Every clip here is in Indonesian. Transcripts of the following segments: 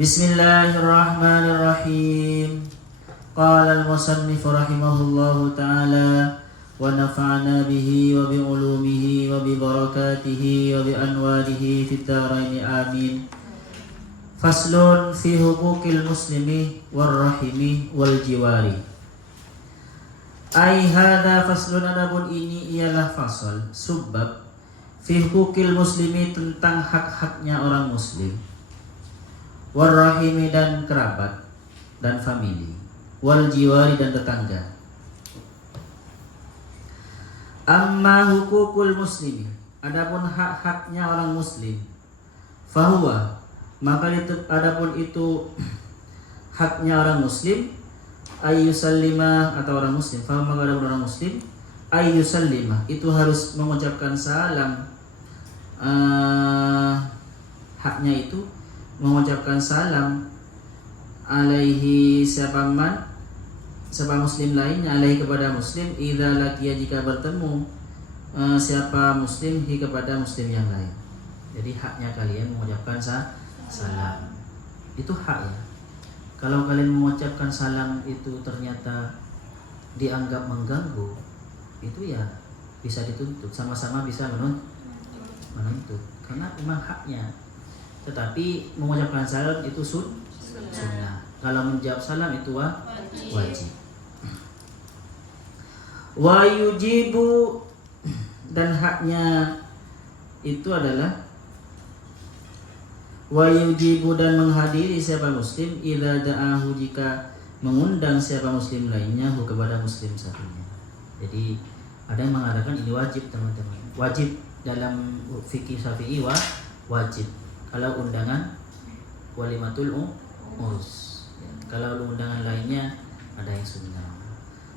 Bismillahirrahmanirrahim. Qala al-musannif rahimahullahu ta'ala wa nafa'ana bihi wa bi ulumihi wa bi barakatihi wa bi anwarihi fid dharain amin. Faslun fi huquqil muslimi war rahimi wal jiwari. Ai hadza faslun, adapun ini ialah fasal subbab fi huquqil muslimi, tentang hak-haknya orang muslim, war rahimi dan kerabat dan famili, wal jiwari dan tetangga. Amma hukukul muslimi, adapun hak-haknya orang muslim, fahuwa, maka itu adapun itu haknya orang muslim, ayyusallima, atau orang muslim, fahuwa, maka adapun orang muslim, ayyusallima, itu harus mengucapkan salam. Haknya itu mengucapkan salam alaihi, siapa muslim lainnya, alaihi kepada muslim, idza laqiya, jika bertemu siapa muslim hi kepada muslim yang lain. Jadi haknya kalian mengucapkan salam. Itu hak ya. Kalau kalian mengucapkan salam itu ternyata dianggap mengganggu, itu ya bisa dituntut, sama-sama bisa menuntut, karena memang haknya. Tetapi mengucapkan salam itu sunnah. Kalau menjawab salam itu wajib. Wa yujibu, dan haknya itu adalah wa yujibu, dan menghadiri siapa muslim, idza da'ahu, jika mengundang siapa muslim lainnya hu kepada muslim satunya. Jadi ada yang mengatakan ini wajib, teman-teman. Wajib dalam fikih Syafi'i wajib. Kalau undangan walimatul urus, ya. Kalau undangan lainnya ada yang sunnah,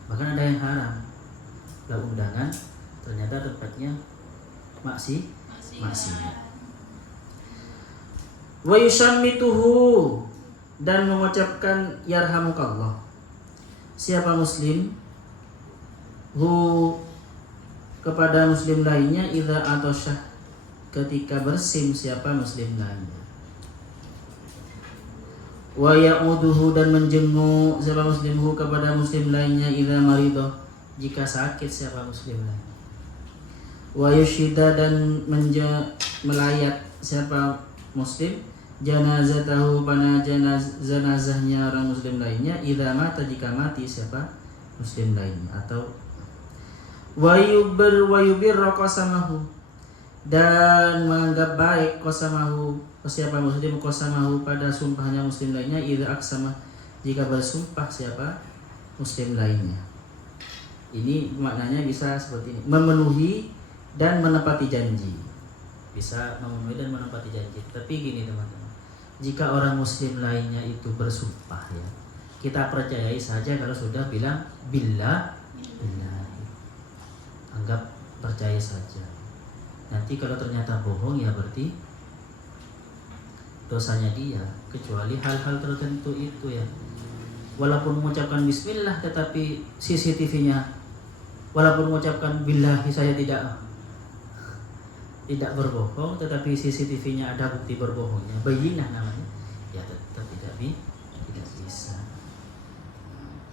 bahkan ada yang haram. Kalau undangan ternyata tempatnya maksiat. Wa yusammituhu, dan mengucapkan yarhamukallah siapa muslim hu kepada muslim lainnya, idza atasyah, ketika bersin siapa muslim lainnya. Wa ya'uduhu, dan menjenguk siapa muslimhu kepada muslim lainnya, idza maridah, jika sakit siapa muslim lainnya. Wa yushida, dan melayat siapa muslim janazatahu, pada jenazahnya orang muslim lainnya, idza mata, jika mati siapa muslim lainnya. Atau wa yubirra qasamahu, dan menganggap baik qasamahu, siapa muslim qasamahu, pada sumpahnya muslim lainnya, idza aqsama, jika bersumpah siapa muslim lainnya. Ini maknanya bisa seperti ini, memenuhi dan menepati janji. Bisa memenuhi dan menepati janji. Tapi gini teman-teman, jika orang muslim lainnya itu bersumpah ya, kita percayai saja kalau sudah bilang billah, anggap percaya saja. Nanti kalau ternyata bohong ya berarti dosanya dia, kecuali hal-hal tertentu itu ya. Walaupun mengucapkan bismillah tetapi CCTV-nya, walaupun mengucapkan billahi saya tidak berbohong, tetapi CCTV-nya ada bukti berbohongnya, bayyinah namanya, ya tetap tidak bisa.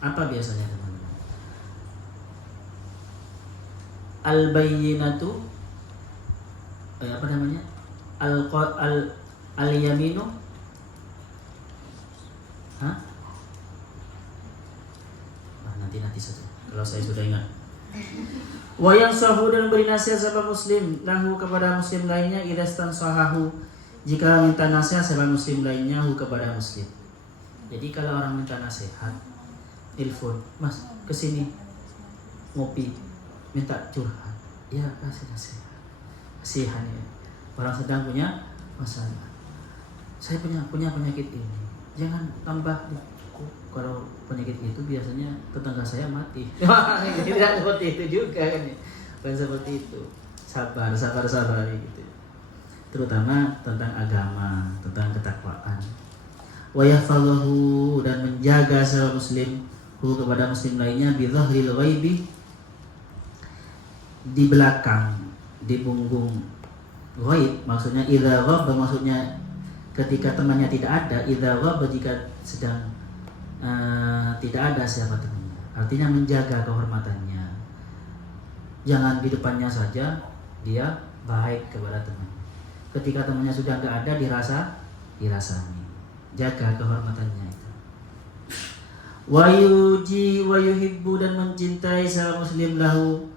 Apa biasanya teman-teman? Al-bayyinatu, apa namanya, al-yaminu, nanti satu kalau saya sudah ingat. Wa yansahu, dan beri nasihat siapa muslim lahu kepada muslim lainnya, idza stansahahu, jika minta nasihat siapa muslim lainnya hu kepada muslim. Jadi kalau orang minta nasihat, telepon, mas kesini ngopi, minta curhat, ya kasih nasihat. Kasihan ya, orang sedang punya masalah. Saya punya penyakit ini, jangan tambah. Kalau penyakit itu biasanya tetangga saya mati. Tidak seperti itu juga kan ya. Bukan seperti itu. Sabar gitu. Terutama tentang agama, tentang ketakwaan. Wa yahfazuhu, dan menjaga seorang muslim hu kepada muslim lainnya, bi dhahril ghaibi, di belakang, di punggung ghaib, maksudnya idza ghab, maksudnya ketika temannya tidak ada, idza ghaba, jika sedang tidak ada siapa temannya. Artinya menjaga kehormatannya. Jangan di depannya saja dia baik kepada temannya. Ketika temannya sudah nggak ada, dirasani. Jaga kehormatannya itu. Wa yuhibbu, dan mencintai seorang muslim lahu,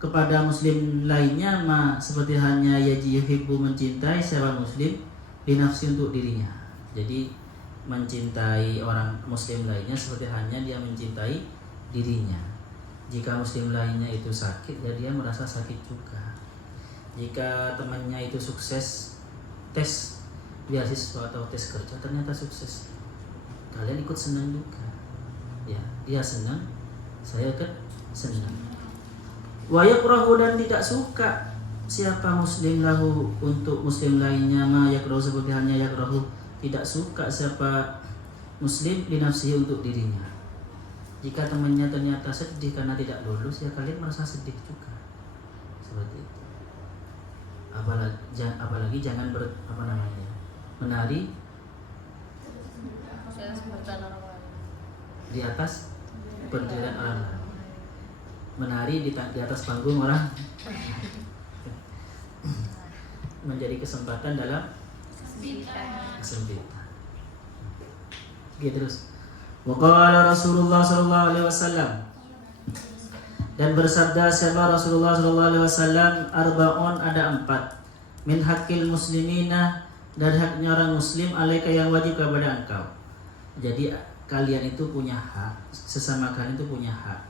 kepada muslim lainnya, seperti hanya yuhibbu, mencintai seorang muslim binafsi, untuk dirinya. Jadi mencintai orang muslim lainnya seperti hanya dia mencintai dirinya. Jika muslim lainnya itu sakit, ya dia merasa sakit juga. Jika temannya itu sukses tes beasiswa atau tes kerja, ternyata sukses, kalian ikut senang juga. Ya, dia senang, saya kan senang. Wa yakrahu, dan tidak suka siapa muslim lahu, untuk muslim lainnya, yakrahu, seperti hanya yakrahu, tidak suka siapa muslim li nafsihi, untuk dirinya. Jika temannya ternyata sedih karena tidak lulus, ya kalian merasa sedih juga. Seperti itu. Apalagi jangan menari di atas penderitaan orang lain. Menari di atas panggung orang menjadi kesempatan dalam kesempitan. Oke, terus. Wa qala Rasulullah sallallahu alaihi wasallam, dan bersabda siapa Rasulullah sallallahu alaihi wasallam, arba'un, ada 4, min haqqil muslimina, dari haknya orang muslim, alaika, yang wajib kepada engkau. Jadi kalian itu punya hak, sesama kalian itu punya hak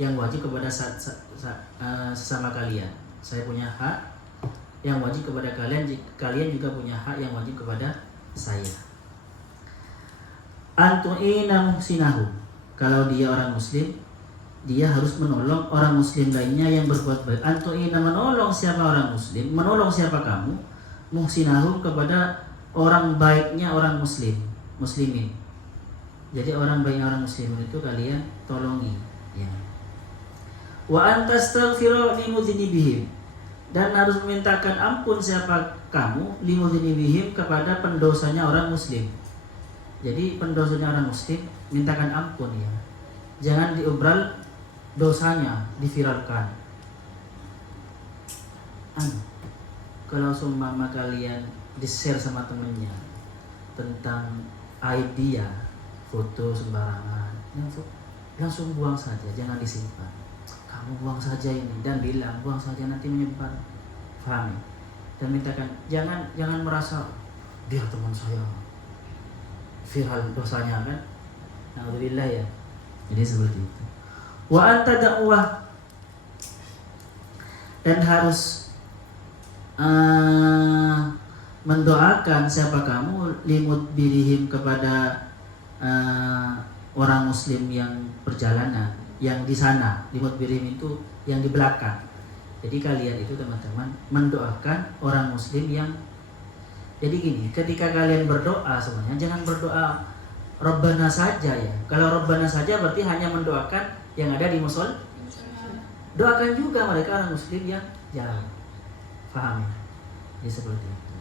yang wajib kepada sesama kalian. Saya punya hak yang wajib kepada kalian, kalian juga punya hak yang wajib kepada saya. Antu'ina muhsinahu, kalau dia orang muslim, dia harus menolong orang muslim lainnya yang berbuat baik. Antu'ina, menolong siapa orang muslim, menolong siapa kamu, muhsinahu, kepada orang baiknya orang muslimin. Jadi orang baiknya orang muslimin itu kalian tolongi, ya. Wa antastaghfiru limudzinibihim, dan harus memintakan ampun siapa kamu, limudzinibihim, kepada pendosanya orang muslim. Jadi pendosanya orang muslim mintakan ampun, ya. Jangan diobral dosanya, diviralkan. Kalau seumpama kalian di-share sama temennya tentang aib dia, foto sembarangan, langsung buang saja, jangan disimpan. Kamu buang saja ini, dan bilang buang saja, nanti menyebar. Faham ya? Dan mintakan, jangan merasa biar teman saya viral dosanya, kan? Alhamdulillah, ya. Jadi seperti itu. Wa anta dakwah, dan harus mendoakan siapa kamu, limut birihim, kepada orang muslim yang perjalanan, yang di sana. Limut birihim itu yang di belakang. Jadi kalian itu teman-teman mendoakan orang muslim yang, jadi gini, ketika kalian berdoa sebenarnya jangan berdoa Rabbana saja, ya. Kalau Rabbana saja berarti hanya mendoakan yang ada di musola. Doakan juga mereka orang muslim yang jauh. Paham ya? Jadi seperti itu.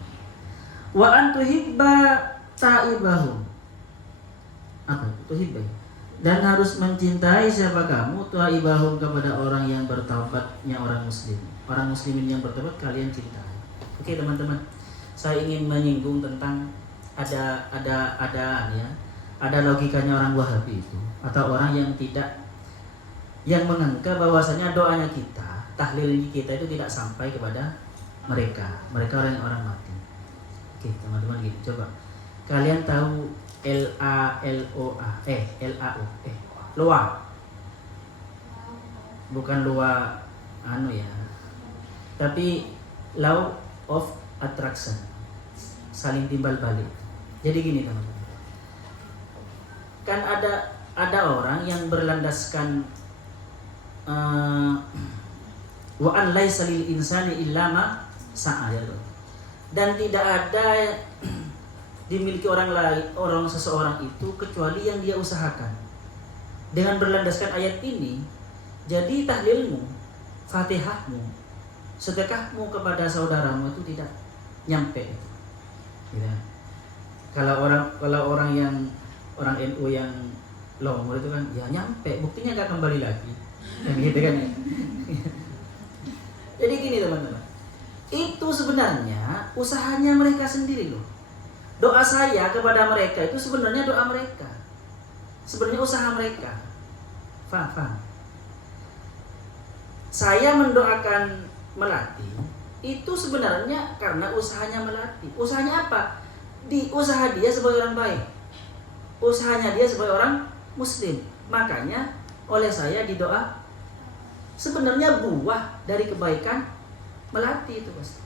Wa antuhibba ta'ibahum. Apa itu? Tuhibba. Dan harus mencintai siapa kamu, ta'ibahum, kepada orang yang bertaubatnya orang muslim. Orang muslimin yang bertaubat kalian cintai. Oke, teman-teman. Saya ingin menyinggung tentang ada logikanya orang Wahabi itu, atau orang yang yang menganggap bahwasanya doanya kita, tahlil kita itu tidak sampai kepada mereka orang mati. Oke, teman-teman, gitu. Coba kalian tahu loa, bukan loa ya, tapi law of attraction, saling timbal balik. Jadi gini, teman-teman, kan ada orang yang berlandaskan wa an laisa lil insani illa ma sa'a, ya. Dan tidak ada dimiliki seseorang itu kecuali yang dia usahakan. Dengan berlandaskan ayat ini, jadi tahlilmu, Fatihahmu, sedekahmu kepada saudaramu itu tidak nyampe, ya. Kalau orang yang orang NU yang longor itu kan ya nyampe, buktinya nggak kembali lagi, kan gitu kan ya. Jadi gini teman-teman, itu sebenarnya usahanya mereka sendiri loh. Doa saya kepada mereka itu sebenarnya doa mereka, sebenarnya usaha mereka. Faham? Saya mendoakan Melati itu sebenarnya karena usahanya Melati. Usahanya apa? Usaha dia sebagai orang baik, usahanya dia sebagai orang Muslim. Makanya oleh saya didoa. Sebenarnya buah dari kebaikan Melati itu pasti.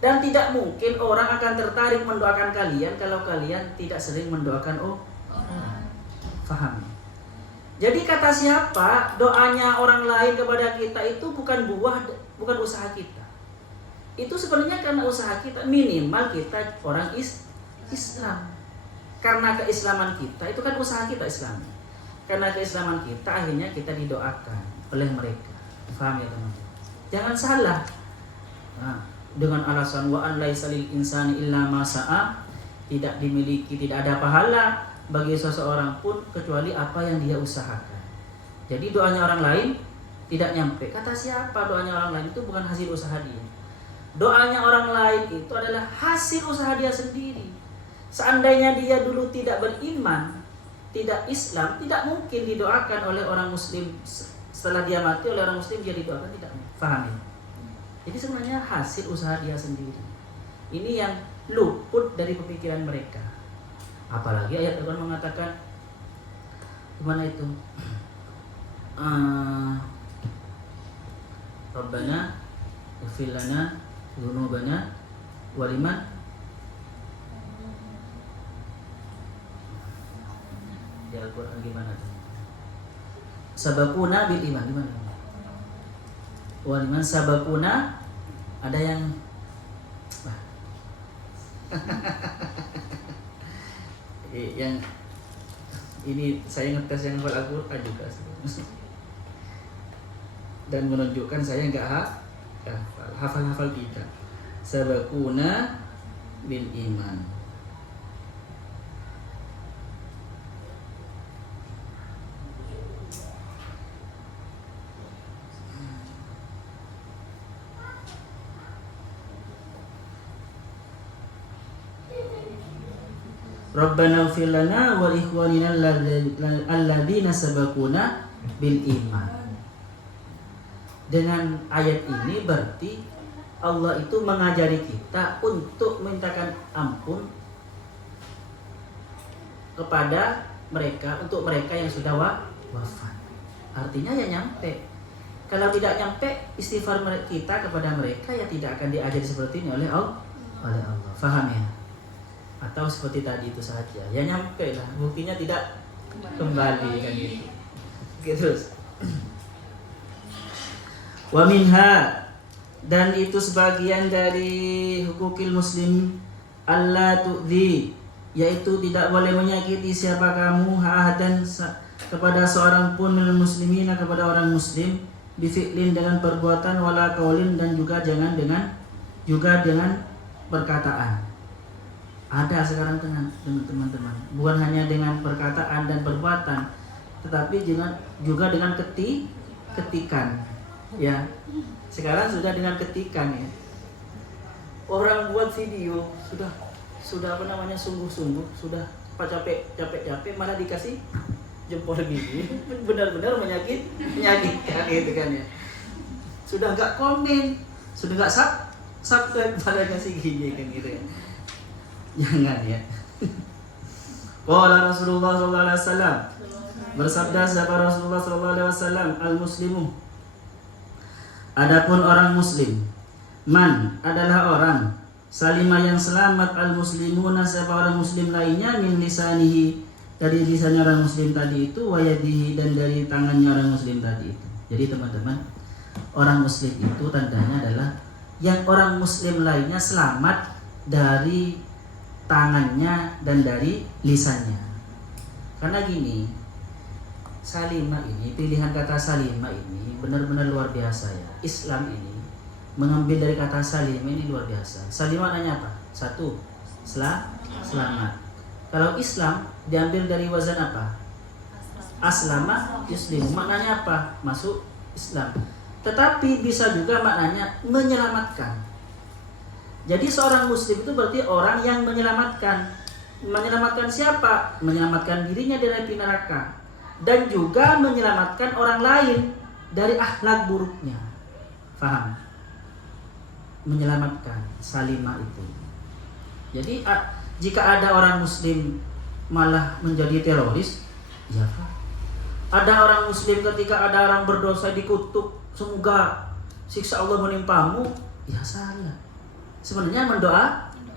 Dan tidak mungkin orang akan tertarik mendoakan kalian kalau kalian tidak sering mendoakan orang. Faham? Jadi kata siapa, doanya orang lain kepada kita itu bukan bukan usaha kita. Itu sebenarnya karena usaha kita, minimal kita orang Islam. Karena keislaman kita itu kan usaha kita Islam. Karena keislaman kita akhirnya kita didoakan oleh mereka. Faham ya teman-teman? Jangan salah. Nah, dengan alasan wa an laisa lil insani illa ma sa'a, tidak ada pahala bagi seseorang pun kecuali apa yang dia usahakan. Jadi doanya orang lain tidak nyampe. Kata siapa doanya orang lain itu bukan hasil usaha dia. Doanya orang lain itu adalah hasil usaha dia sendiri. Seandainya dia dulu tidak beriman, tidak Islam, tidak mungkin didoakan oleh orang Muslim. Setelah dia mati oleh orang Muslim dia didoakan, tidak. Faham ya? Jadi sebenarnya hasil usaha dia sendiri. Ini yang luput dari pemikiran mereka. Apalagi ayat Tuhan mengatakan gimana itu? Rabbana ighfir lana dzunubana wa liman di Al-Quran gimana tuh? Sabakuna bil iman gimana? Waliman sabakuna ada yang yang ini saya ngetes yang hafal Al-Quran juga dan menunjukkan saya nggak hafal tidak. Sabakuna bil iman. Rabbana ighfir lana wa ikhwanina alladzina sabaquna bil iman. Dengan ayat ini berarti Allah itu mengajari kita untuk mintakan ampun kepada mereka, untuk mereka yang sudah wafat. Artinya ya nyampe. Kalau tidak nyampe istighfar kita kepada mereka ya tidak akan diajari seperti ini oleh Allah. Faham ya? Atau seperti tadi itu saja ya nyampe lah, buktinya tidak kembali kan gitu. Terus wa minha, dan itu sebagian dari hukukil muslim alla tu'dhi, yaitu tidak boleh menyakiti siapa kamu ahadan kepada seorang pun minal muslimina, kepada orang muslim, bifi'lin dengan perbuatan, wala qaulin, dan juga dengan perkataan. Ada sekarang teman-teman, bukan hanya dengan perkataan dan perbuatan, tetapi juga dengan ketikan. Ya, sekarang sudah dengan ketikan ya. Orang buat video sudah apa namanya sungguh-sungguh, sudah capek malah dikasih jempol gigi, benar-benar menyakitkan gitu kan ya. Sudah nggak komen, sudah nggak subscribe, malah kasih gigi kan gitu ya. Jangan ya. Qala Rasulullah sallallahu alaihi wasallam, bersabda sahabat Rasulullah sallallahu alaihi wasallam, al-muslimu, adapun orang muslim, man adalah orang, salima yang selamat, al-muslimuna siapa orang muslim lainnya, min lisanihi dari lisannya orang muslim tadi itu, wa yadihi dan dari tangannya orang muslim tadi itu. Jadi teman-teman, orang muslim itu tandanya adalah yang orang muslim lainnya selamat dari tangannya dan dari lisannya. Karena gini, salimah ini, pilihan kata salimah ini benar-benar luar biasa ya. Islam ini mengambil dari kata salimah ini luar biasa. Salimah artinya apa? Satu, selamat. Kalau Islam diambil dari wazan apa? Aslama yuslim. Maknanya apa? Masuk Islam. Tetapi bisa juga maknanya menyelamatkan. Jadi seorang muslim itu berarti orang yang menyelamatkan. Menyelamatkan siapa? Menyelamatkan dirinya dari api neraka. Dan juga menyelamatkan orang lain dari akhlak buruknya. Faham? Menyelamatkan salimah itu. Jadi jika ada orang muslim malah menjadi teroris, ya Pak. Ada orang muslim ketika ada orang berdosa dikutuk, semoga siksa Allah menimpamu, ya salah. Sebenarnya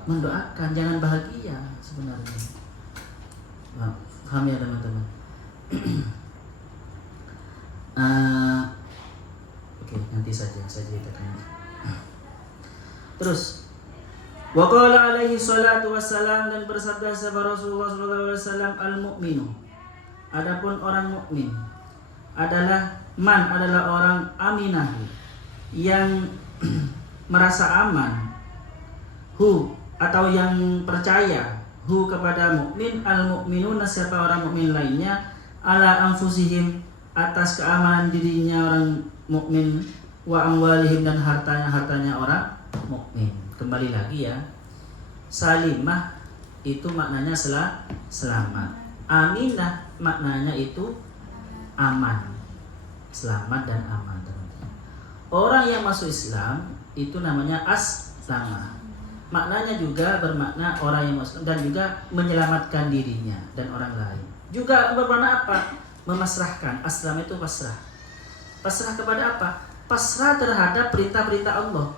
mendoakan, jangan bahagia sebenarnya. Nah, paham ya teman-teman? Oke, nanti saja saya ceritakan. Terus wa qala alaihi salatu wassalam, dan bersabda sahabat Rasulullah sallallahu alaihi wasallam, al-mu'minu, adapun orang mukmin adalah orang aminahu, yang merasa aman, atau yang percaya kepada mukmin, al-mu'minuna, siapa orang mukmin lainnya, ala anfusihim, atas keamanan dirinya orang mukmin, wa amwalihim, dan hartanya orang mukmin. Kembali lagi ya, salimah itu maknanya selamat, aminah maknanya itu aman, selamat dan aman, teman-teman. Orang yang masuk Islam itu namanya aslama, maknanya juga bermakna orang yang masuk, dan juga menyelamatkan dirinya dan orang lain. Juga bermakna apa? Memasrahkan. Aslam itu pasrah. Pasrah kepada apa? Pasrah terhadap perintah-perintah Allah.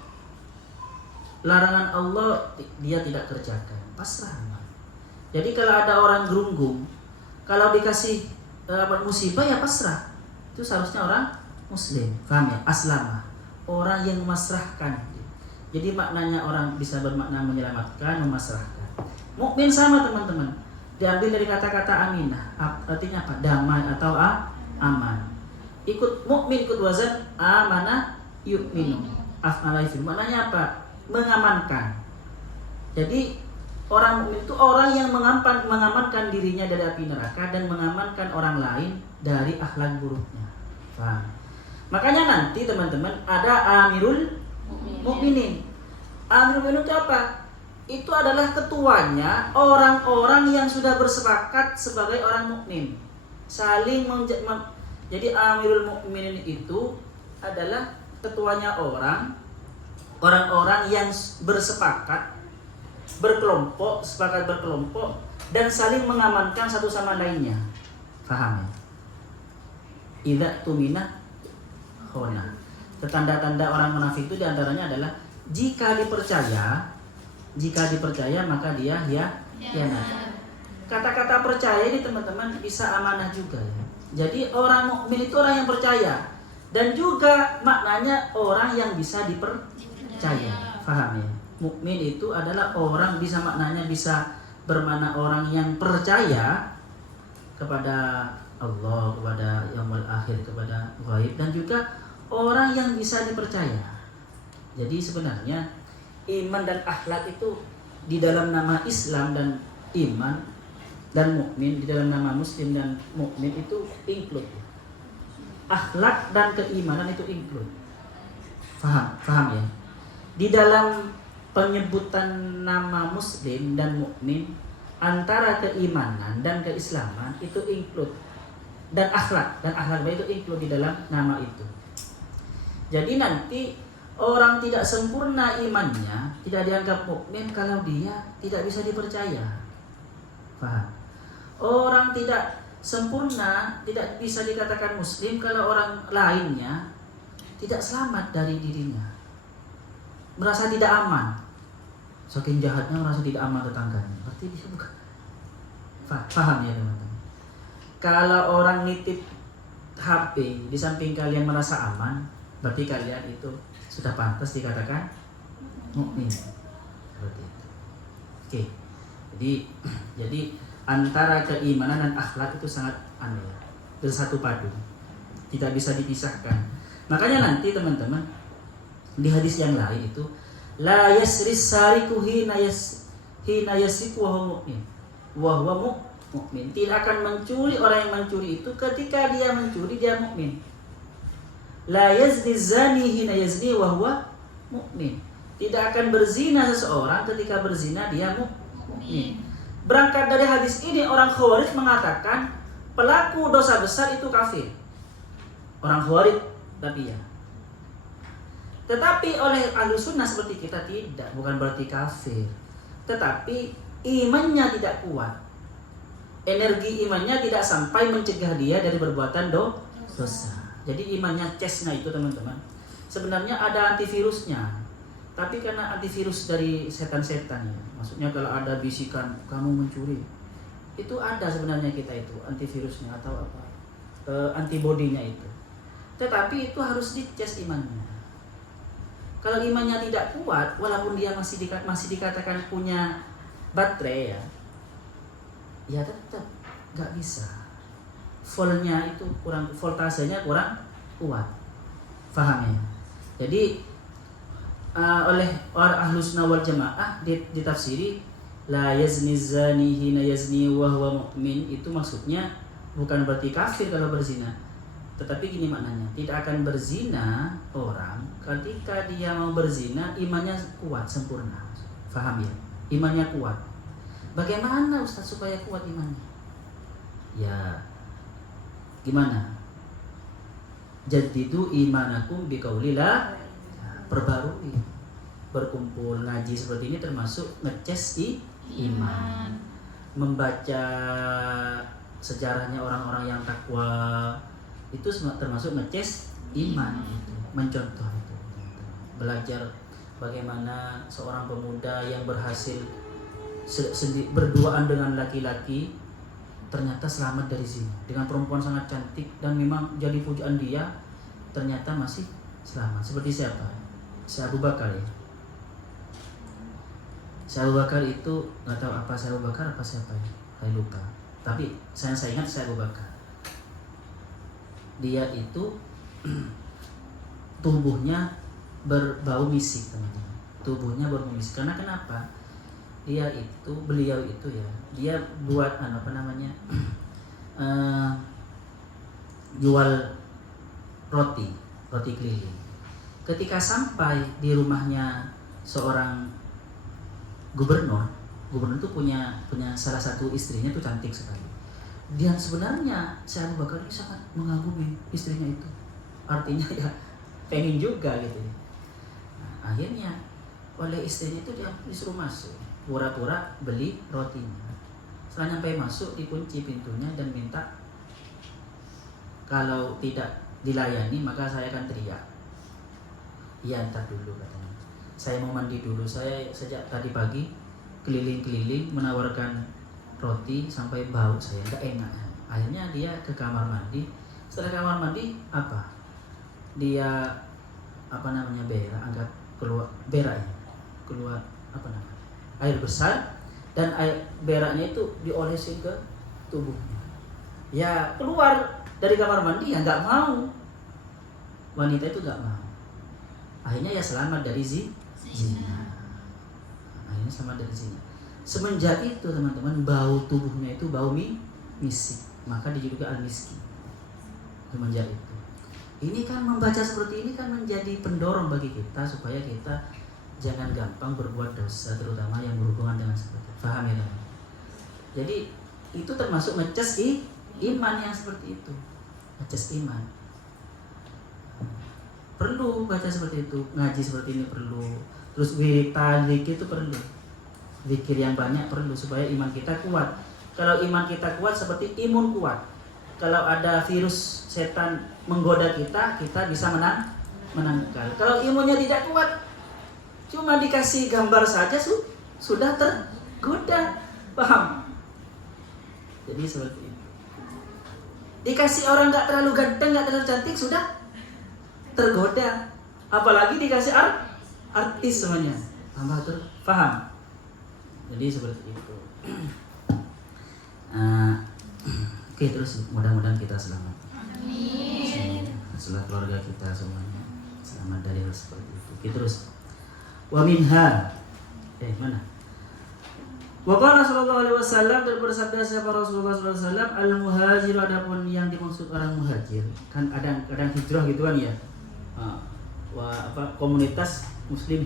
Larangan Allah dia tidak kerjakan, pasrah. Jadi kalau ada orang gerunggung, kalau dikasih musibah ya pasrah. Itu seharusnya orang muslim, paham ya? Aslama, orang yang memasrahkan. Jadi maknanya orang bisa bermakna menyelamatkan, memasrahkan. Mukmin sama teman-teman, diambil dari kata-kata aminah, artinya apa? Damai atau aman. Ikut mukmin, ikut wazan amanah yu'minu, af'ala yuf'il. Maknanya apa? Mengamankan. Jadi orang mukmin itu orang yang mengamankan dirinya dari api neraka dan mengamankan orang lain dari akhlak buruknya. Paham? Makanya nanti teman-teman ada amirul mukminin. Amirul mukminin itu apa? Itu adalah ketuanya orang-orang yang sudah bersepakat sebagai orang mukmin. Saling jadi amirul mukminin itu adalah ketuanya orang-orang yang bersepakat, sepakat berkelompok dan saling mengamankan satu sama lainnya. Paham ya? Idza tumina khona. Tanda-tanda orang munafik itu diantaranya adalah jika dipercaya maka dia khianat. Kata-kata percaya ini teman-teman bisa amanah juga ya. Jadi orang mukmin itu orang yang percaya, dan juga maknanya orang yang bisa dipercaya. Paham ya? Mukmin itu adalah orang, bisa maknanya bisa bermakna orang yang percaya kepada Allah, kepada yaumul akhir, kepada ghaib, dan juga orang yang bisa dipercaya. Jadi sebenarnya iman dan akhlak itu di dalam nama Islam dan iman dan mukmin, di dalam nama muslim dan mukmin itu include. Akhlak dan keimanan itu include. Paham ya? Di dalam penyebutan nama muslim dan mukmin, antara keimanan dan keislaman itu include, dan akhlak baik itu include di dalam nama itu. Jadi nanti orang tidak sempurna imannya tidak dianggap mukmin kalau dia tidak bisa dipercaya. Paham? Orang tidak sempurna tidak bisa dikatakan muslim kalau orang lainnya tidak selamat dari dirinya, merasa tidak aman. Saking jahatnya merasa tidak aman tetangganya, berarti dia bukan. Paham ya teman-teman? Kalau orang nitip HP di samping kalian merasa aman, berarti kalian itu sudah pantas dikatakan mukmin. Seperti itu. Oke. Jadi antara keimanan dan akhlak itu sangat aneh, bersatu padu, tidak bisa dipisahkan. Makanya nanti teman-teman di hadis yang lain itu la yasris sariku hina hina yasriqu wa huwa mu'min. Wa huwa mu'min. Tidak akan mencuri orang yang mencuri itu ketika dia mencuri dia mukmin. La yazni zani hina yazni wa huwa mu'min. Tidak akan berzina seseorang ketika berzina dia mukmin. Berangkat dari hadis ini orang Khawarij mengatakan pelaku dosa besar itu kafir. Orang Khawarij tapi ya. Tetapi oleh Ahlus Sunnah seperti kita tidak, bukan berarti kafir. Tetapi imannya tidak kuat. Energi imannya tidak sampai mencegah dia dari perbuatan dosa. Jadi imannya cesnya itu teman-teman. Sebenarnya ada antivirusnya. Tapi karena antivirus dari setan-setan ya. Maksudnya kalau ada bisikan kamu mencuri, itu ada sebenarnya kita itu antivirusnya atau apa, antibodinya itu. Tetapi itu harus dicas imannya. Kalau imannya tidak kuat, walaupun dia masih dikatakan punya baterai ya tetap nggak bisa. Voltnya itu voltasenya kurang kuat. Paham ya? Jadi oleh Ahlus Sunnah wal Jamaah ditafsiri la yazni zani hina yazni wa huwa mu'min, itu maksudnya bukan berarti kafir kalau berzina. Tetapi gini maknanya, tidak akan berzina orang ketika dia mau berzina imannya kuat sempurna. Faham ya? Imannya kuat. Bagaimana Ustaz supaya kuat imannya? Ya, gimana? Jadidu imanakum biqauli la, perbarui. Berkumpul ngaji seperti ini termasuk ngeces iman. Membaca sejarahnya orang-orang yang takwa itu termasuk ngeces iman itu, mencontoh itu. Belajar bagaimana seorang pemuda yang berhasil berduaan dengan laki-laki ternyata selamat dari zina, dengan perempuan sangat cantik dan memang jadi pujaan dia, ternyata masih selamat. Seperti siapa? Si Abu Bakar ya. Si Abu Bakar itu nggak tahu apa si Abu Bakar apa siapa ya, saya lupa. Tapi saya ingat si Abu Bakar. Dia itu tubuhnya berbau misik teman-teman. Tubuhnya berbau misik. Karena kenapa? Beliau itu ya, dia buat jual roti keliling. Ketika sampai di rumahnya seorang gubernur itu punya salah satu istrinya itu cantik sekali. Dan sebenarnya si Abu Bakar ini sangat mengagumi istrinya itu. Artinya ya pengen juga gitu. Nah, akhirnya oleh istrinya itu dia disuruh masuk, pura-pura beli rotinya. Setelah nyampe masuk dikunci pintunya dan minta kalau tidak dilayani maka saya akan teriak. Iya, entar dulu katanya. Saya mau mandi dulu. Saya sejak tadi pagi keliling-keliling menawarkan roti sampai bau saya enggak enak. Akhirnya dia ke kamar mandi. Setelah kamar mandi dia keluar air besar dan air beraknya itu diolesin ke tubuhnya. Ya keluar dari kamar mandi ya nggak mau. Wanita itu nggak mau. Akhirnya ya selamat dari zina. Akhirnya selamat dari zina. Semenjak itu teman-teman bau tubuhnya itu bau misik, maka dijuluki al-miski. Semenjak itu. Ini kan membaca seperti ini kan menjadi pendorong bagi kita supaya kita jangan gampang berbuat dosa, terutama yang berhubungan dengan seperti itu. Paham ya teman? Jadi itu termasuk ngecas iman yang seperti itu. Ngecas iman. Perlu baca seperti itu, ngaji seperti ini perlu. Terus zikir itu perlu. Zikir yang banyak perlu supaya iman kita kuat. Kalau iman kita kuat seperti imun kuat. Kalau ada virus setan menggoda kita bisa menangkal. Kalau imunnya tidak kuat, cuma dikasih gambar saja sudah tergoda. Paham? Jadi seperti itu. Dikasih orang nggak terlalu ganteng, nggak terlalu cantik sudah tergoda. Apalagi dikasih artis semuanya. Tambah paham? Jadi seperti itu. Oke, terus mudah-mudahan kita selamat. Amin. Setelah keluarga kita semuanya selamat dari hal seperti itu. Oke, terus. Wa minha. Mana? Wa qala sallallahu alaihi wasallam, dan bersabda siapa Rasulullah sallallahu alaihi wasallam, al muhajir, adapun yang dimaksud orang muhajir kan ada kadang hijrah gitu kan ya. Komunitas muslim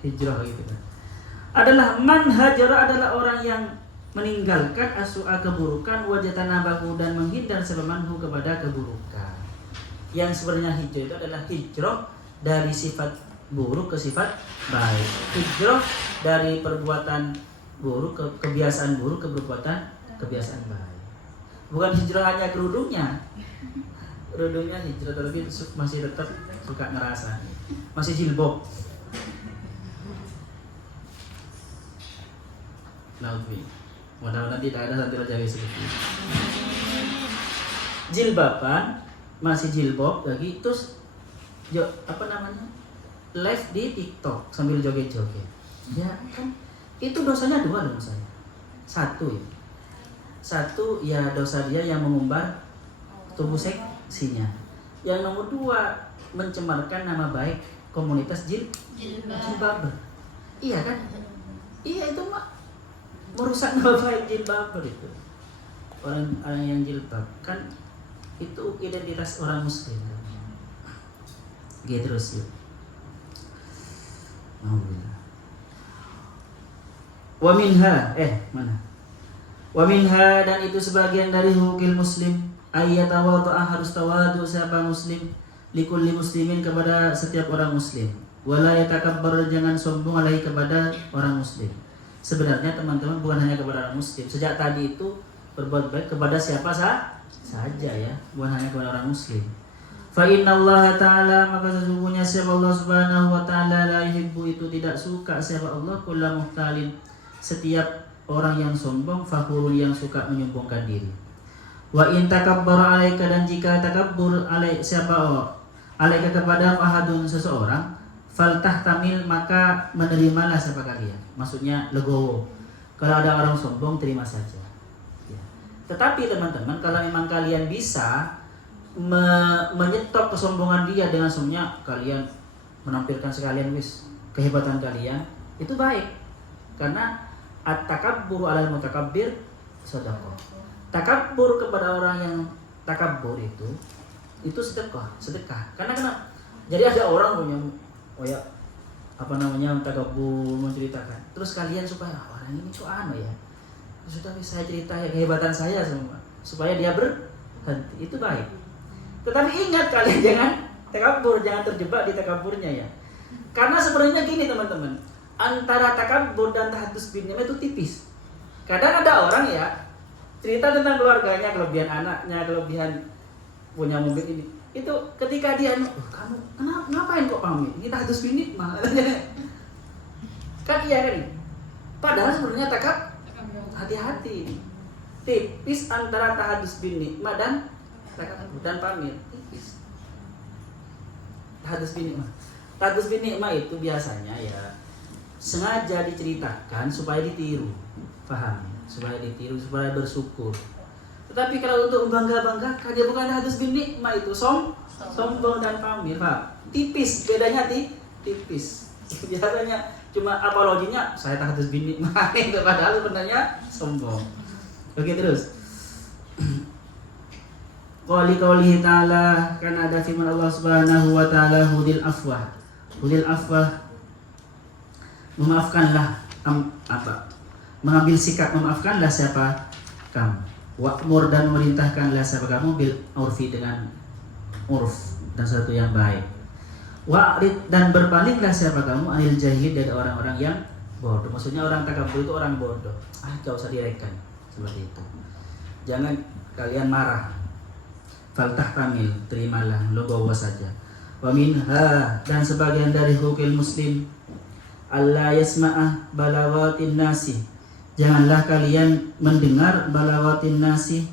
hijrah gitu kan. Adalah man hajara, adalah orang yang meninggalkan asua keburukan, wajatanabahu, dan menghindar sepamanhu kepada keburukan. Yang sebenarnya hijrah itu adalah hijrah dari sifat buruk ke sifat baik. Hijrah dari perbuatan buruk ke kebiasaan buruk ke perbuatan kebiasaan baik. Bukan hijrah hanya kerudungnya. Kerudungnya hijrah, tapi masih tetap suka ngerasa. Masih jilbab. Nabi. Mudah-mudahan tidak ada santri Jawi seperti itu. Jilbaban, masih jilbab lagi, terus live di TikTok sambil joget-joget. Ya kan, itu dosanya dua dong saya. Satu ya dosa dia yang mengumbar tubuh seksinya. Yang nomor dua, mencemarkan nama baik komunitas jilbab. Iya kan? Iya, itu mah merusak nama baik jilbab itu. Orang yang jilbab kan itu identitas orang muslim. Gitu terus yuk. Alhamdulillah. Wa minha, dan itu sebagian dari hukil muslim, ayyatawadhu'a, harus tawadu siapa muslim, likulli muslimin, kepada setiap orang muslim, wala yatakabbar, jangan sombong alaihi, kepada orang muslim. Sebenarnya teman-teman bukan hanya kepada orang muslim. Sejak tadi itu berbuat baik kepada siapa saja ya, bukan hanya kepada orang muslim. Fa innallaha ta'ala, maka sesungguhnya siapa Allah subhanahu wa ta'ala, la yuhibbu, itu tidak suka siapa Allah, kulla muhtalin, setiap orang yang sombong, fakhurun, yang suka menyombongkan diri. Wa in takabbara alaika, dan jika takabbur alaika kepada ahadun, seseorang, faltahtamil, maka menerimalah siapa kalian. Maksudnya legowo. Kalau ada orang sombong, terima saja. Ya. Tetapi teman-teman, kalau memang kalian bisa menyetop kesombongan dia dengan semuanya, kalian menampilkan sekalian kehebatan kalian, itu baik. Karena at-takabbur 'alal mutakabbir sedekah. Takabbur kepada orang yang takabbur itu sedekah. Karena jadi ada orang punya takabbur, menceritakan. Terus kalian supaya orang ini kok ya. Sudah saya cerita ya kehebatan saya semua supaya dia berhenti, itu baik. Tetapi ingat, kalian jangan takabbur, jangan terjebak di takabburnya ya. Karena sebenarnya gini teman-teman, antara takabbur dan tahadus bin ni'mah itu tipis. Kadang ada orang ya cerita tentang keluarganya, kelebihan anaknya, kelebihan punya mobil ini. Itu ketika dia, kamu ngapain kok pamit? Ini tahadus bin ni'mah. Kan iya kan? Padahal sebenarnya hati-hati. Tipis antara tahadus bin ni'mah dan pamit, tipis. Tahadus bin ni'mah itu biasanya ya sengaja diceritakan supaya ditiru, paham? Supaya supaya bersyukur. Tetapi kalau untuk membangga-banggakan, dia bukan tahadus bin ni'mah, itu sombong dan pamit, Pak. Tipis, bedanya tipis. Biasanya cuma apologinya saya tahadus bin ni'mah, itu padahal sebenarnya sombong. Oke, terus. Qali ta'ala, karena ada firman Allah subhanahu wa ta'ala, hudil afwah, memaafkanlah, mengambil sikap memaafkanlah siapa kamu. Wa'mur, dan merintahkanlah siapa kamu, bil urfi, dengan urf dan sesuatu yang baik. Wa'rid, dan berpalinglah siapa kamu, anil jahil, dari orang-orang yang bodoh. Maksudnya orang takabur itu orang bodoh. Gak usah direken seperti itu. Jangan kalian marah. Faltahtamil, terimalah, lo bawa saja. Wa minha, dan sebagian dari hukil muslim, alla yasma'ah balawatin nasi, janganlah kalian mendengar balawatin nasi,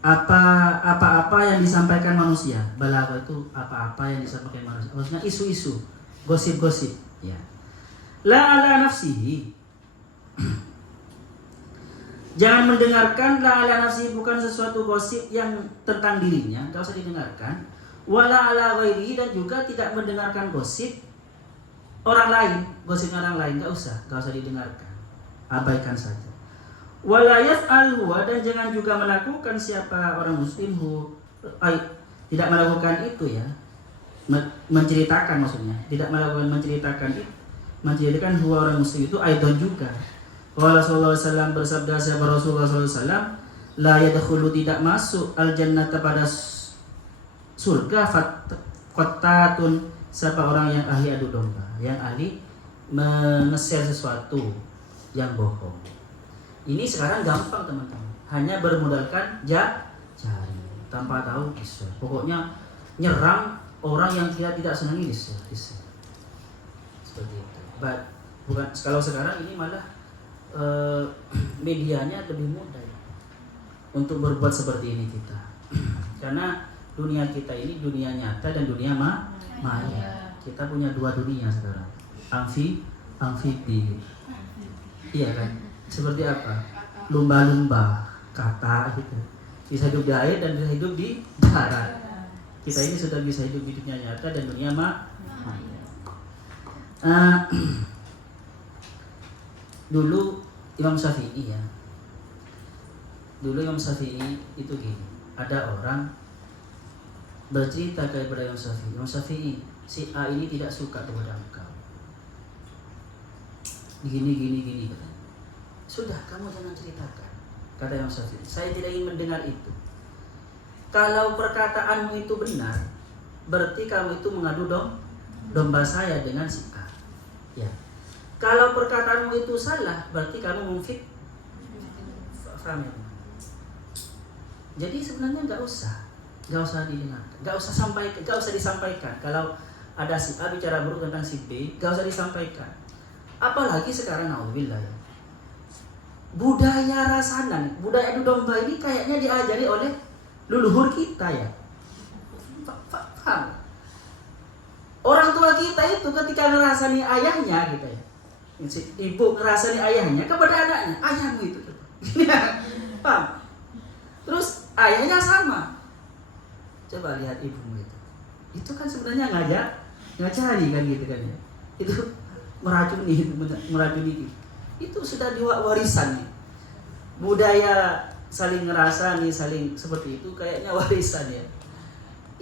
apa-apa yang disampaikan manusia. Balawa itu apa-apa yang disampaikan manusia, maksudnya isu-isu, gosip-gosip ya. La ala nafsihi, jangan mendengarkan la ala nafsihi, bukan sesuatu gosip yang tentang dirinya, enggak usah didengarkan. Wala ala ghairihi, dan juga tidak mendengarkan gosip orang lain, gosip orang lain, enggak usah didengarkan. abaikan saja. Wala yaf'al huwa, dan jangan juga melakukan siapa orang muslim tidak melakukan itu ya, menceritakan maksudnya, tidak melakukan menceritakan huwa orang muslim itu aidan juga. Qala sallallahu alaihi wasallam, bersabda sahabat Rasulullah sallallahu alaihi wasallam, la yadkhulu, tidak masuk al jannata pada surga qattatun, siapa orang yang ahli adu domba, yang ahli mengeser sesuatu yang bohong. Ini sekarang gampang teman-teman, hanya bermodalkan jari, tanpa tahu kisah. Pokoknya nyerang orang yang tidak senangi kisah. Seperti itu. Bukan kalau sekarang ini malah medianya lebih mudah ya, untuk berbuat seperti ini kita. Karena dunia kita ini dunia nyata dan dunia maya. Kita punya dua dunia sekarang. Amfibi. Iya kan? Seperti apa? Lumba-lumba kata gitu. Bisa hidup di air dan bisa hidup di darat. Kita ini sudah bisa hidup di dunia nyata dan dunia maya. Dulu Imam Syafi'i ya. Dulu Imam Syafi'i itu gini. Ada orang bercerita kepada Imam Syafi'i. Imam Syafi'i, si A ini tidak suka kepada engkau. Gini katanya. Sudah, kamu jangan ceritakan, kata Imam Syafi'i. Saya tidak ingin mendengar itu. Kalau perkataanmu itu benar, berarti kamu itu mengadu domba saya dengan si A. Ya. Kalau perkataanmu itu salah, berarti kamu mungkin faham ya? Jadi sebenarnya nggak usah didengar, nggak usah disampaikan. Kalau ada si A bicara buruk tentang si B, nggak usah disampaikan. Apalagi sekarang naudzubillah ya. Budaya rasanan, budaya adu domba ini kayaknya diajari oleh leluhur kita ya. Paham? Orang tua kita itu ketika ngerasani ayahnya gitu ya. Ibu ngerasani ayahnya kepada anaknya, ayahmu itu. Paham? Terus ayahnya sama. Coba lihat ibumu itu. Itu kan sebenarnya ngajari kan gitu kan ya. Itu meracuni. Itu sudah warisan nih. Budaya saling ngerasa nih, saling seperti itu kayaknya warisan ya.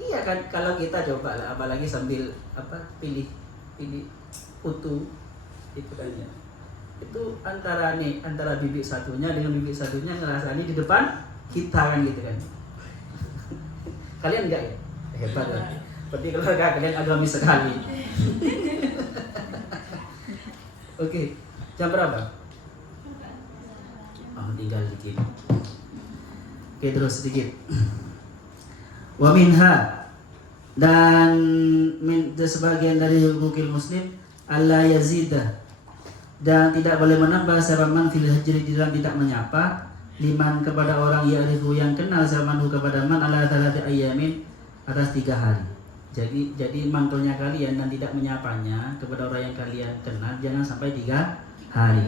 Iya kan, kalau kita coba lah, apalagi sambil pilih putu itu kan ya. Itu antara bibit satunya dengan bibit satunya ngerasani di depan kita kan gitu kan. Kalian enggak ya? Hebat kan? Berarti keluarga kalian agamis sekali. Oke. Jam berapa? Tinggal dikit. Oke, terus sedikit. Wa minha, dan sebagian dari hukukil muslim alla yazida, dan tidak boleh menambah sabaman fil hajri, di dalam tidak menyapa liman kepada orang ya'rifu yang kenal zamanhu kepada man ala thalathi ayyamin, atas 3 hari. Jadi manggilnya kalian dan tidak menyapanya kepada orang yang kalian kenal jangan sampai 3 hari.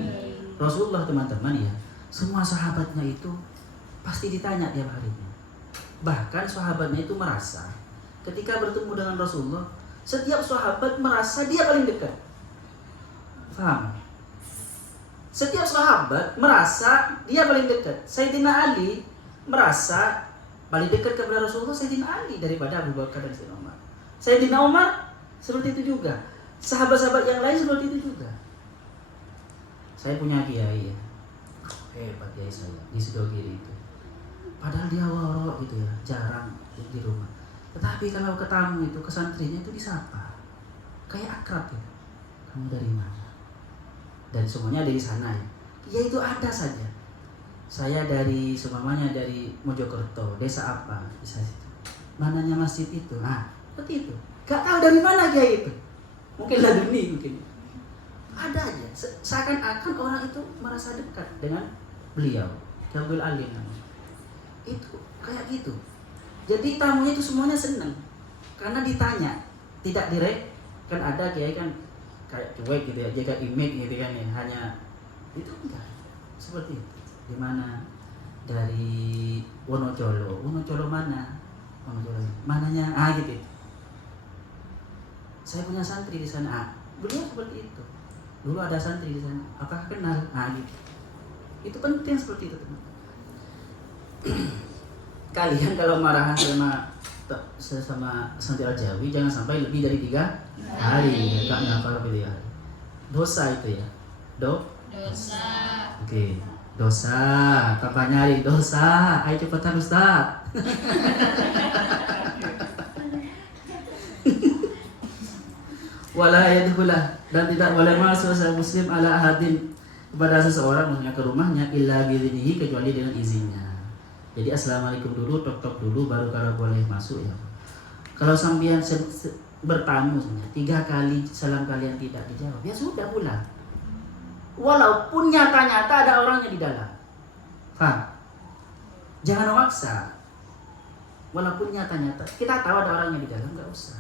Rasulullah teman-teman ya, semua sahabatnya itu pasti ditanya tiap harinya. Bahkan sahabatnya itu merasa ketika bertemu dengan Rasulullah, setiap sahabat merasa dia paling dekat. Paham? Setiap sahabat merasa dia paling dekat. Sayyidina Ali merasa paling dekat kepada Rasulullah Sayyidina Ali daripada Abu Bakar dan Sayyidina Umar. Sayyidina Umar seperti itu juga. Sahabat-sahabat yang lain seperti itu juga. Saya punya kiai ya, hebat kiai saya di Sidogiri itu. Padahal dia waro gitu ya, jarang di rumah. Tetapi kalau ketemu itu ke santrinya itu disapa, kayak akrab ya. Kamu dari mana? Dan semuanya dari sana ya. Ya itu ada saja. Saya dari semuanya dari Mojokerto, desa apa? Bisa situ. Mananya masjid itu? Nah, seperti itu. Gak tahu dari mana kiai itu. Mungkin laduni mungkin. Ada aja, seakan-akan orang itu merasa dekat dengan beliau, Jabul Alim namanya. Itu kayak gitu. Jadi tamunya itu semuanya senang karena ditanya, tidak direk. Kan ada kiai kan kayak cuek gitu ya, jaga image gitu kan ya, hanya itu enggak seperti itu. Di mana? Dari Wonocolo mana? Wonocolo mananya? Gitu. Saya punya santri di sana. Beliau seperti itu. Dulu ada santri di sana, apakah kenal? Gitu. Itu penting seperti itu, teman. Kalian kalau marahan sama Santi Rajawi jangan sampai lebih dari 3 hari. Enggak ngapal lebih dari hari. Dosa itu ya. Dosa. Oke. Dosa. Tambah nyari dosa. Ayo cepetan Ustaz. Wala yadkhulah, dan tidak boleh masuk seorang muslim ala ahadin kepada seseorang maksudnya ke rumahnya illa biiznihi, kecuali dengan izinnya. Jadi assalamualaikum dulu, tok dulu, baru kalau boleh masuk ya. Kalau sambian bertamu sebenarnya 3 kali salam kalian tidak dijawab, ya sudah pulang. Walaupun nyata-nyata ada orangnya di dalam. Faham? Jangan memaksa. Walaupun nyata-nyata kita tahu ada orangnya di dalam, enggak usah.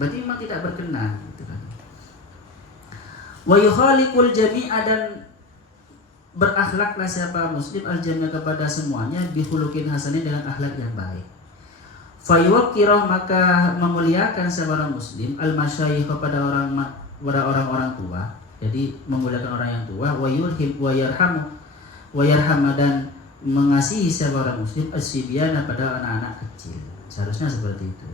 Berarti memang tidak berkenan gitu kan. Wa yukhaliqul jami'a, dan berakhlaklah siapa muslim al-jami'a kepada semuanya bihulukin hasanin, dengan akhlak yang baik. Fa yuqirah, maka memuliakan seorang muslim al-masyayikh kepada orang-orang tua. Jadi memuliakan orang yang tua, wa yulhib wa yarhamu dan mengasihi seorang muslim as-sibyana pada anak-anak kecil. Seharusnya seperti itu.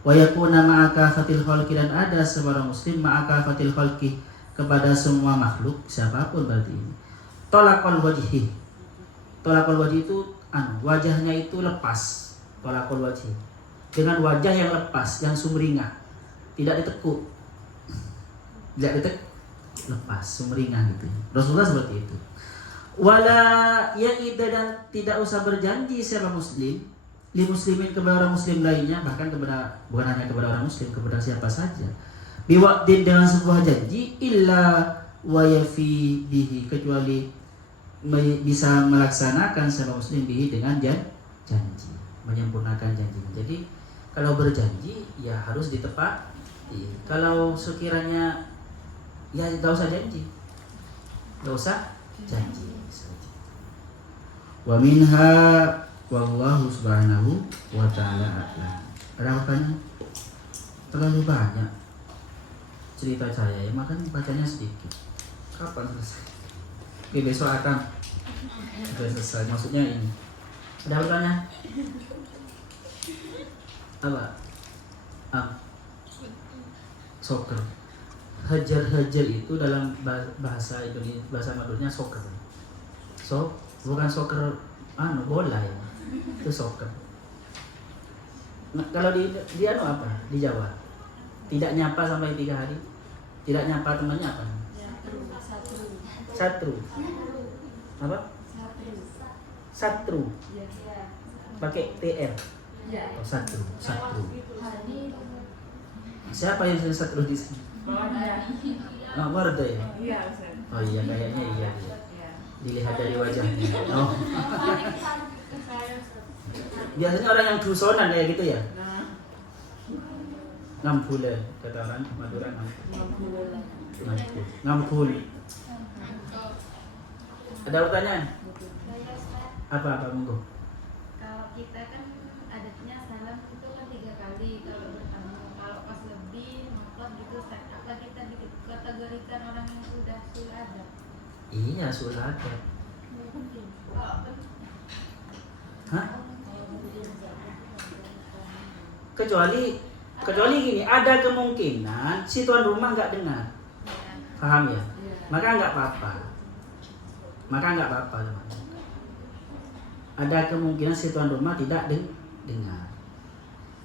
Wa yakuna ma'aka fatil khalqi, dan ada seorang muslim ma'aka fatil khalqi kepada semua makhluk siapapun. Berarti ini tolakul wajhi. Tolakul wajhi itu wajahnya itu lepas. Tolakul wajhi dengan wajah yang lepas, yang sumringah, tidak ditekuk, lepas, sumringah gitu. Rasulullah seperti itu. Wala ya'ida, dan tidak usah berjanji siapa muslim li muslimin kepada orang muslim lainnya, bahkan bukan hanya kepada orang muslim, kepada siapa saja, biwaqtin dengan sebuah janji, illa wa yafi bihi, kecuali bisa melaksanakan siapa muslim bihi dengan janji, menyempurnakan janji. Jadi kalau berjanji ya harus ditepati. Kalau sekiranya ya tidak usah janji, wa minha wallahu subhanahu wa ta'ala a'lam. Ada apanya? Terlalu banyak cerita saya ya, makanya bacanya sedikit. Kapan selesai? Oke, besok akan sudah selesai. Maksudnya ini. Ada apanya? Apa? Soccer. Hajar itu dalam bahasa Indonesia, bahasa Madurnya soccer. Bukan soccer bola ya. Itu soccer. Nah, kalau di apa? Di Jawa. Tidak nyapa sampai 3 hari. Tidak nyapa temannya apa? Satru. Apa? Satru. Pakai TR. Oh, satru. Siapa yang sering satru di sini? Warda ya? Oh iya, kayaknya iya. Dilihat dari wajahnya. Oh. Biasanya orang yang dusonan ya gitu ya. Ngampul kata orang Madura, ngampul. Ada pertanyaan? Apa monggo? Kalau kita kan adatnya salam itu kan 3 kali kalau bertemu. Kalau pas lebih ngotot gitu, apa kita dikategorikan orang yang sudah sul adab? Iya, sul adab. Hah? Kecuali gini, ada kemungkinan si tuan rumah nggak dengar, paham ya? Maka nggak apa-apa, teman. Ada kemungkinan si tuan rumah tidak dengar.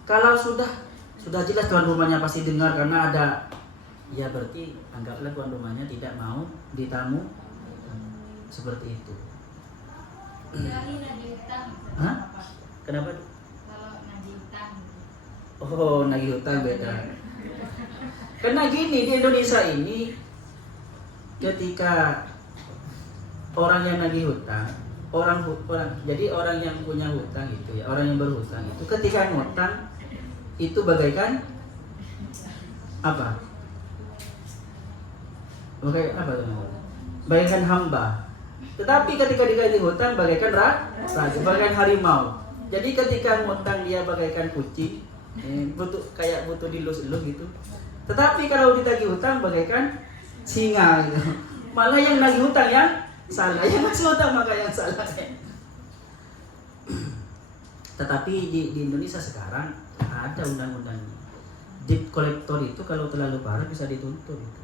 Kalau sudah jelas tuan rumahnya pasti dengar karena ada, ya berarti anggaplah tuan rumahnya tidak mau ditamu seperti itu. Hah? Kenapa? Kalau nagih utang. Oh, nagih utang beda. Karena gini, di Indonesia ini ketika orang yang nagih hutang, jadi orang yang punya hutang itu ya, orang yang berhutang itu ketika ngutang itu bagaikan apa? Bagaikan hamba. Tetapi ketika dikasih hutang bagaikan raja, bagaikan harimau. Jadi ketika ngutang dia bagaikan kucing, butuh dilus-elus gitu. Tetapi kalau ditagih hutang bagaikan singa gitu. Malah yang nagih hutang yang Salah yang ngasih hutang maka yang salah. Tetapi di Indonesia sekarang ada undang-undangnya. Debt collector itu kalau terlalu parah bisa dituntut itu.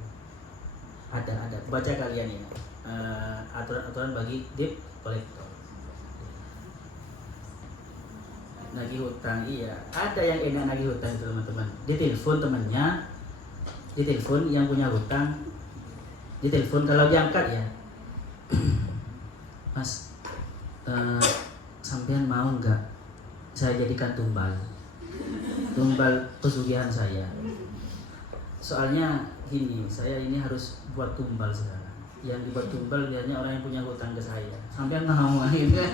Ada. Baca kalian ya. Aturan-aturan bagi debt collector. Nagih hutang, iya. Ada yang enak nagih hutang itu teman-teman. Ditelepon temannya, ditelepon yang punya hutang, ditelepon kalau diangkat ya. Mas, sampean mau nggak saya jadikan tumbal pesugihan saya? Soalnya gini, saya ini harus buat tumbal sekarang. Yang dibuat tumbal biasanya orang yang punya hutang ke saya. Sampean mau akhirnya.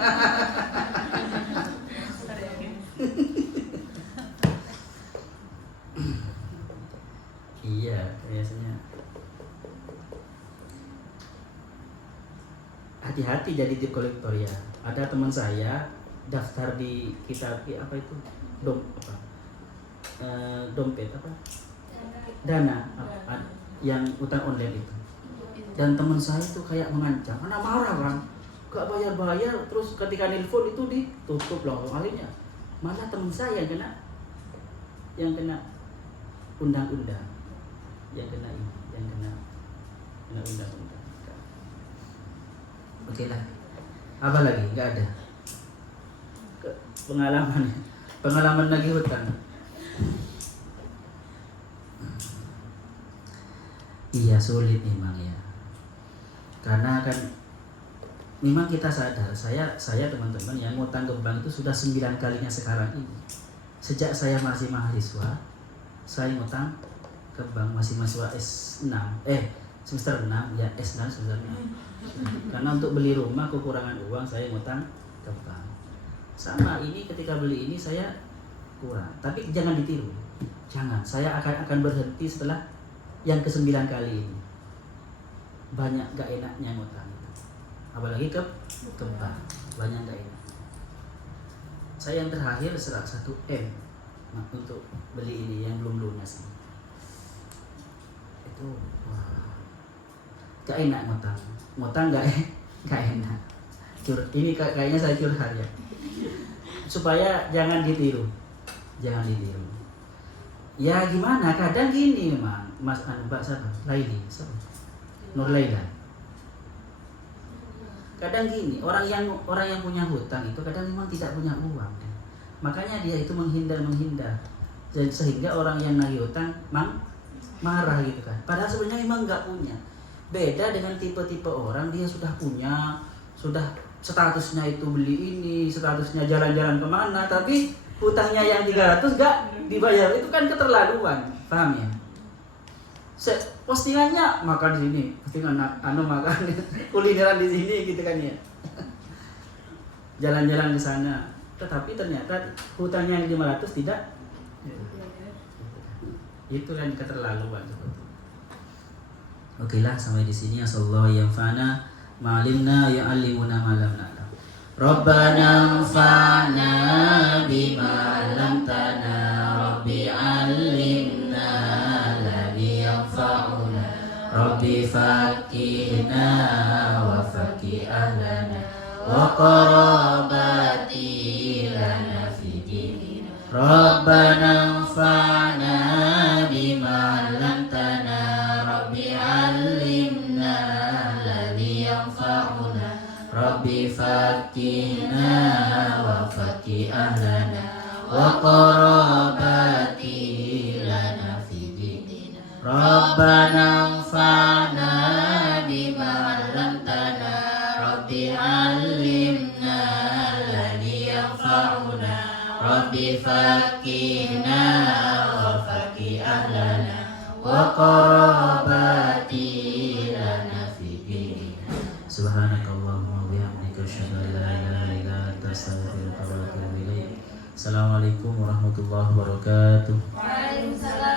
Iya, biasanya. Hati-hati jadi debt collector ya. Ada teman saya daftar di kitab apa itu? Dompet apa? Dana yang utang online itu. Dan teman saya itu kayak mengancam, karena marah kan, gak bayar-bayar, terus ketika nelpon itu ditutup langsung. Akhirnya malah teman saya yang kena undang-undang, yang kena undang-undang. Oke lah, apa lagi? Gak ada pengalaman lagi hutang. Iya, sulit memang ya. Karena kan memang kita sadar, saya teman-teman yang ngutang ke bank itu sudah 9 kalinya sekarang ini. Sejak saya masih mahasiswa, saya ngutang ke bank, masih mahasiswa S6, semester 6 ya, S6 semester 6. Karena untuk beli rumah kekurangan uang, saya ngutang ke bank. Sama ini ketika beli ini saya kurang, tapi jangan ditiru. Jangan, saya akan berhenti setelah yang ke-9 kali ini. Banyak gak enaknya ngutang itu. Apalagi ke bank, banyak gak enak. Saya yang terakhir serak 1M untuk beli ini yang belum lunas. Itu wah, gak enak ngutang gak enak. Ini kayaknya saya curhat ya, supaya jangan ditiru. Ya gimana, kadang gini memang Mas Mbak siapa? Nur Laila. Kadang gini, orang yang punya hutang itu kadang memang tidak punya uang. Makanya dia itu menghindar. Sehingga orang yang nagih hutang marah gitu kan. Padahal sebenarnya memang nggak punya. Beda dengan tipe-tipe orang, dia sudah punya, sudah statusnya itu beli ini, statusnya jalan-jalan kemana, tapi hutangnya yang 300 nggak dibayar. Itu kan keterlaluan, paham ya? Postingannya makan di sini, postingan makan kulineran di sini gitu kan ya. Jalan-jalan di sana. Tetapi ternyata hutangnya yang 500 tidak. Itu kan keterlaluan. Oke lah, sampai di sini. Asallahu yanfa'na ma'alimna ya'allimuna ma lam na'lam. Rabbana anfa'na bima 'allamtana, Rabbi 'allimna alladhi yanfa'una, Rabbi faqihna wa faqih ahlana wa qarabati lana fi dinina. Rabbana anfa'na bima 'allamtana, Rabbi 'allimna alladhi yanfa'una, Rabbi faqihna wa faqih ahlana wa qarabati lana fi dinina. Rabbana anfa'na bima 'allamtana, Rabbi 'allimna alladhi yanfa'una, Rabbi faqihna wa faqih ahlana wa qarabati lana fi dinina. Subhanakallahumma wa bihamdika asyhadu an la ilaha illa anta astaghfiruka wa atubu ilaik. Assalamualaikum warahmatullahi wabarakatuh. Waalaikumsalam.